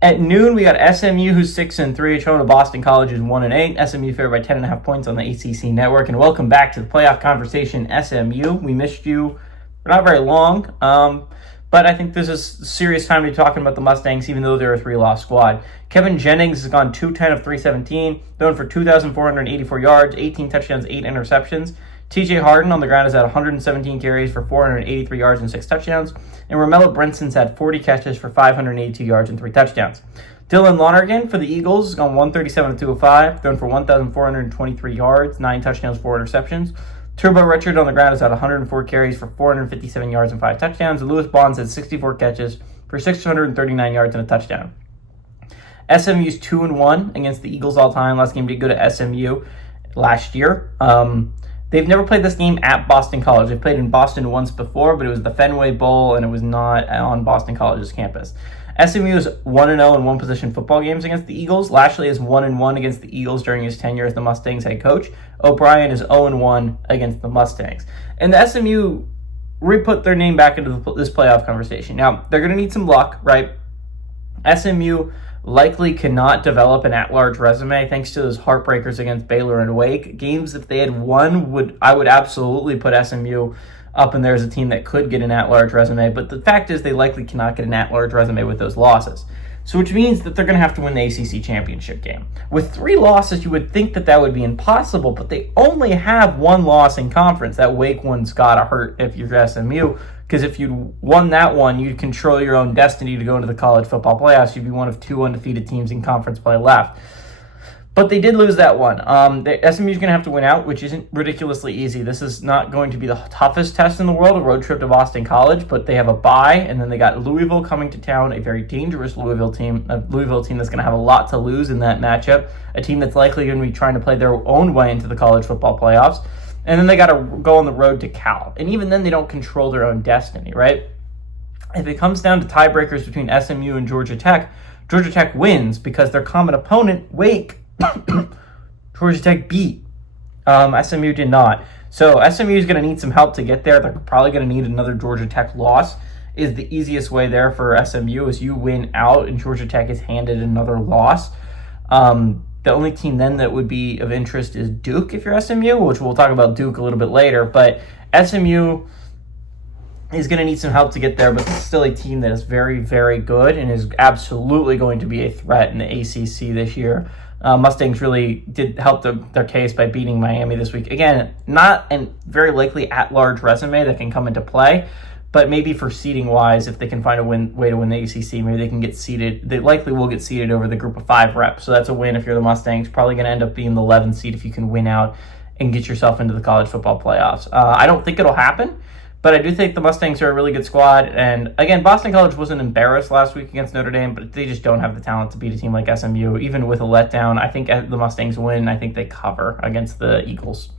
At noon, we got SMU, who's 6-3, home to Boston College, who's 1-8. SMU favored by 10.5 points on the ACC network. And welcome back to the playoff conversation, SMU. We missed you for not very long, but I think this is a serious time to be talking about the Mustangs, even though they're a 3-loss squad. Kevin Jennings has gone 210 of 317, thrown for 2,484 yards, 18 touchdowns, 8 interceptions. TJ Harden on the ground has had 117 carries for 483 yards and 6 touchdowns. And Romello Brinson's had 40 catches for 582 yards and 3 touchdowns. Dylan Lonergan for the Eagles has gone 137 of 205, thrown for 1,423 yards, 9 touchdowns, 4 interceptions. Turbo Richard on the ground has had 104 carries for 457 yards and 5 touchdowns. And Lewis Bonds had 64 catches for 639 yards and a touchdown. SMU's 2-1 against the Eagles all time. Last game did go to SMU last year. They've never played this game at Boston College. They've played in Boston once before, but it was the Fenway Bowl, and it was not on Boston College's campus. SMU is 1-0 in one-position football games against the Eagles. Lashley is 1-1 against the Eagles during his tenure as the Mustangs head coach. O'Brien is 0-1 against the Mustangs. And the SMU re-put their name back into this playoff conversation. Now, they're going to need some luck, right? SMU likely cannot develop an at-large resume thanks to those heartbreakers against Baylor and Wake. Games, if they had won, I would absolutely put SMU up in there as a team that could get an at-large resume. But the fact is they likely cannot get an at-large resume with those losses. So which means that they're going to have to win the ACC championship game. With 3 losses, you would think that would be impossible, but they only have 1 loss in conference. That Wake one's got to hurt if you're SMU. Because if you'd won that one, you'd control your own destiny to go into the college football playoffs. You'd be one of 2 undefeated teams in conference play left. But they did lose that one. SMU's going to have to win out, which isn't ridiculously easy. This is not going to be the toughest test in the world, a road trip to Boston College, but they have a bye, and then they got Louisville coming to town, a very dangerous Louisville team that's going to have a lot to lose in that matchup, a team that's likely going to be trying to play their own way into the college football playoffs. And then they got to go on the road to Cal. And even then, they don't control their own destiny, right? If it comes down to tiebreakers between SMU and Georgia Tech wins because their common opponent, Wake, Georgia Tech beat. SMU did not. So SMU is going to need some help to get there. They're probably going to need another Georgia Tech loss. Is the easiest way there for SMU is you win out and Georgia Tech is handed another loss. The only team then that would be of interest is Duke if you're SMU, which we'll talk about Duke a little bit later. But SMU is going to need some help to get there, but it's still a team that is very, very good and is absolutely going to be a threat in the ACC this year. Mustangs really did help their case by beating Miami this week. Again, not a very likely at-large resume that can come into play, but maybe for seeding-wise, if they can find a way to win the ACC, maybe they can get seeded. They likely will get seeded over the group of 5 reps. So that's a win if you're the Mustangs. Probably going to end up being the 11th seed if you can win out and get yourself into the college football playoffs. I don't think it'll happen, but I do think the Mustangs are a really good squad. And again, Boston College wasn't embarrassed last week against Notre Dame, but they just don't have the talent to beat a team like SMU. Even with a letdown, I think the Mustangs win. I think they cover against the Eagles.